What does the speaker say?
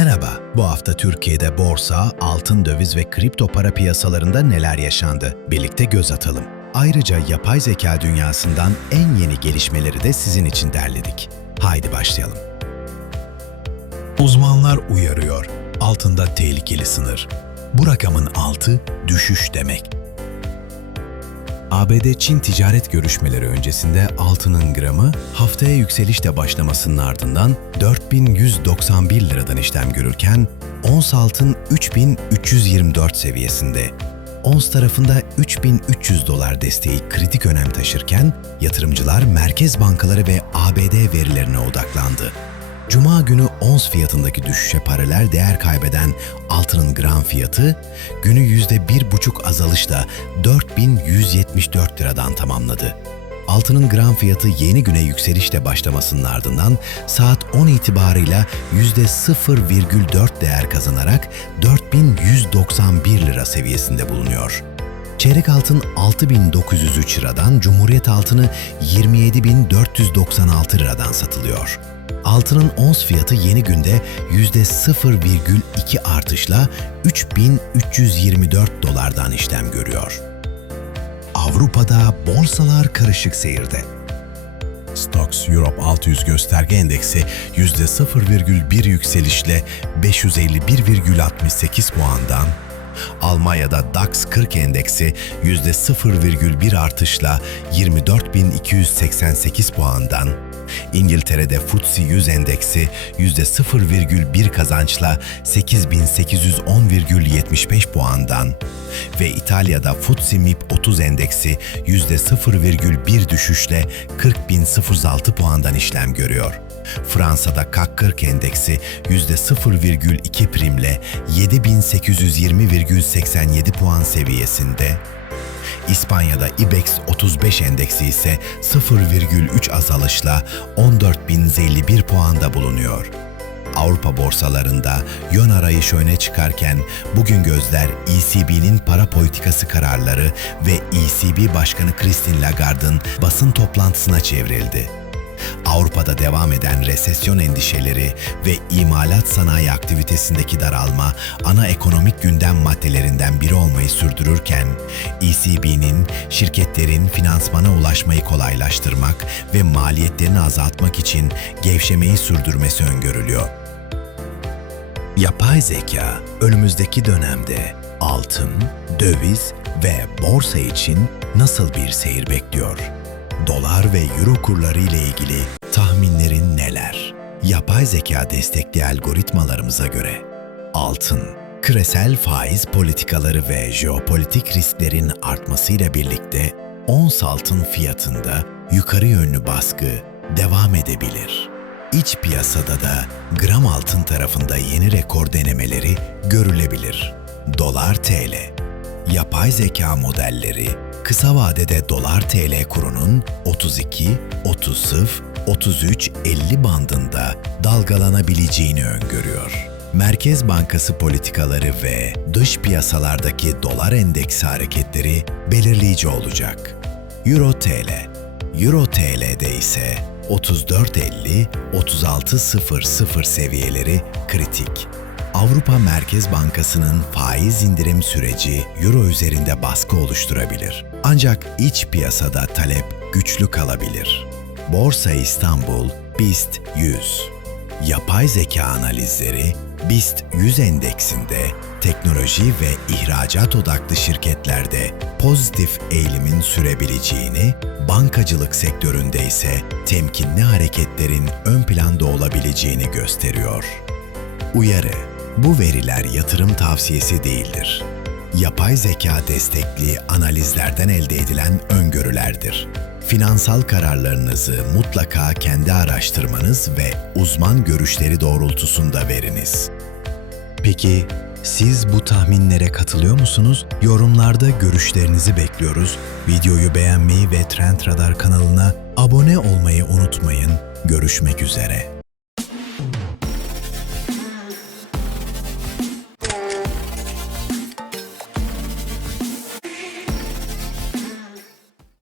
Merhaba, bu hafta Türkiye'de borsa, altın, döviz ve kripto para piyasalarında neler yaşandı? Birlikte göz atalım. Ayrıca yapay zeka dünyasından en yeni gelişmeleri de sizin için derledik. Haydi başlayalım. Uzmanlar uyarıyor. Altında tehlikeli sınır. Bu rakamın altı düşüş demek. ABD-Çin ticaret görüşmeleri öncesinde altının gramı haftaya yükselişle başlamasının ardından 4191 liradan işlem görürken ons altın 3324 seviyesinde. Ons tarafında 3300 dolar desteği kritik önem taşırken yatırımcılar merkez bankaları ve ABD verilerine odaklandı. Cuma günü ons fiyatındaki düşüşe paralel değer kaybeden altının gram fiyatı günü %1,5 azalışla 4174 liradan tamamladı. Altının gram fiyatı yeni güne yükselişle başlamasının ardından saat 10 itibarıyla %0,4 değer kazanarak 4191 lira seviyesinde bulunuyor. Çeyrek altın 6903 liradan, Cumhuriyet altını 27496 liradan satılıyor. Altının ons fiyatı yeni günde %0,2 artışla 3324 dolardan işlem görüyor. Avrupa'da borsalar karışık seyirde. Stoxx Europe 600 gösterge endeksi %0,1 yükselişle 551,68 puandan, Almanya'da DAX 40 endeksi %0,1 artışla 24.288 puandan, İngiltere'de FTSE 100 endeksi %0,1 kazançla 8810,75 puandan ve İtalya'da FTSE MIP 30 endeksi %0,1 düşüşle 40.006 puandan işlem görüyor. Fransa'da CAC 40 endeksi %0,2 primle 7820,87 puan seviyesinde, İspanya'da IBEX 35 endeksi ise 0,3 azalışla 14.051 puanda bulunuyor. Avrupa borsalarında yön arayışı öne çıkarken bugün gözler ECB'nin para politikası kararları ve ECB Başkanı Christine Lagarde'ın basın toplantısına çevrildi. Avrupa'da devam eden resesyon endişeleri ve imalat sanayi aktivitesindeki daralma ana ekonomik gündem maddelerinden biri olmayı sürdürürken, ECB'nin şirketlerin finansmana ulaşmayı kolaylaştırmak ve maliyetlerini azaltmak için gevşemeyi sürdürmesi öngörülüyor. Yapay zeka önümüzdeki dönemde altın, döviz ve borsa için nasıl bir seyir bekliyor? Dolar ve euro kurları ile ilgili tahminlerin neler? Yapay zeka destekli algoritmalarımıza göre altın, küresel faiz politikaları ve jeopolitik risklerin artmasıyla birlikte ons altın fiyatında yukarı yönlü baskı devam edebilir. İç piyasada da gram altın tarafında yeni rekor denemeleri görülebilir. Dolar TL Yapay zeka modelleri kısa vadede dolar TL kurunun 32, 30, 33, 50 bandında dalgalanabileceğini öngörüyor. Merkez Bankası politikaları ve dış piyasalardaki dolar endeksi hareketleri belirleyici olacak. Euro TL Euro TL'de ise 34.50-36.00 seviyeleri kritik. Avrupa Merkez Bankası'nın faiz indirim süreci euro üzerinde baskı oluşturabilir. Ancak iç piyasada talep güçlü kalabilir. Borsa İstanbul BIST 100 Yapay zeka analizleri BIST 100 endeksinde teknoloji ve ihracat odaklı şirketlerde pozitif eğilimin sürebileceğini, bankacılık sektöründe ise temkinli hareketlerin ön planda olabileceğini gösteriyor. Uyarı: Bu veriler yatırım tavsiyesi değildir. Yapay zeka destekli analizlerden elde edilen öngörülerdir. Finansal kararlarınızı mutlaka kendi araştırmanız ve uzman görüşleri doğrultusunda veriniz. Peki siz bu tahminlere katılıyor musunuz? Yorumlarda görüşlerinizi bekliyoruz. Videoyu beğenmeyi ve Trend Radar kanalına abone olmayı unutmayın. Görüşmek üzere.